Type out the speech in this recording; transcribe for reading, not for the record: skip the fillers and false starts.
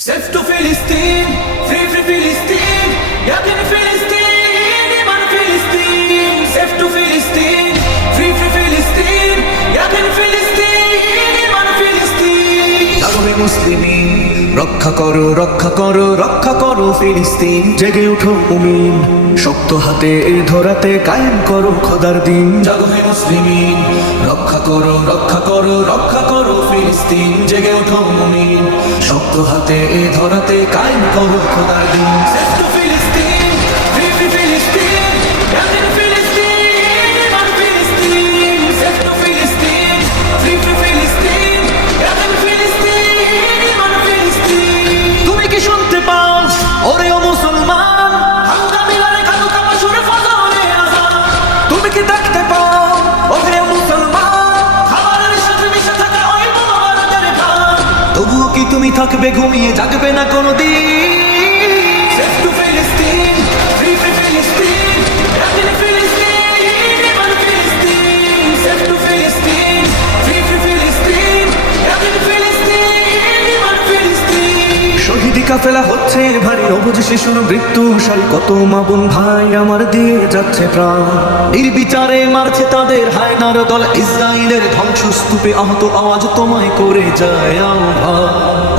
Safe to Philistine, free Philistine, yakin Philistine, iman Philistine. Safe to Philistine, free Philistine, yakin Philistine, iman Philistine. জাগো মুসলিমিন, রক্ষা করো রক্ষা করো রক্ষা করো ফিলিস্তিন। জেগে উঠো মুমিন, শক্ত হাতে ধরাতে কায়েম করো খোদার দিন। জাগো হে মুসলিমিন, রক্ষা করো রক্ষা করো রক্ষা করো ফিলিস্তিন। জেগে উঠো মুমিন, শক্ত হাতে ধরাতে কায়েম করো খোদার দিন। Safe to Philistine, free Philistine, yakin Philistine, iman Philistine. Safe to Philistine, free Philistine, yakin Philistine, iman Philistine. তুমি কি শুনতে পাও ওরে ও মুসলমান, হাঙ্গামিলারে কাদু কাপা সুরে ফজরে আযান। তুমি কি দেখতে পাও ওরে ও মুসলমান, খাবারের সাথে মিশে থাকা ওই মুবারকের ঘাম। তবুও কি তুমি থাকবে ঘুমিয়ে, জাগবে না কোনোদিন? Safe to Philistine, free Philistine, yakin Philistine, iman Philistine. Safe to Philistine, free Philistine, yakin Philistine, iman Philistine. শহীদি কাফেলা হচ্ছে ভারী, অবুঝ শিশুর মৃত্যু সারি, কত মা বোন ভাই আমার দিয়ে যাচ্ছে প্রাণ। নির্বিচারে মারছে তাদের হায়নার দল, ইসরায়েলের ধ্বংসস্তূপে আহত আওয়াজ তোমায় করে যায় আহ্বান।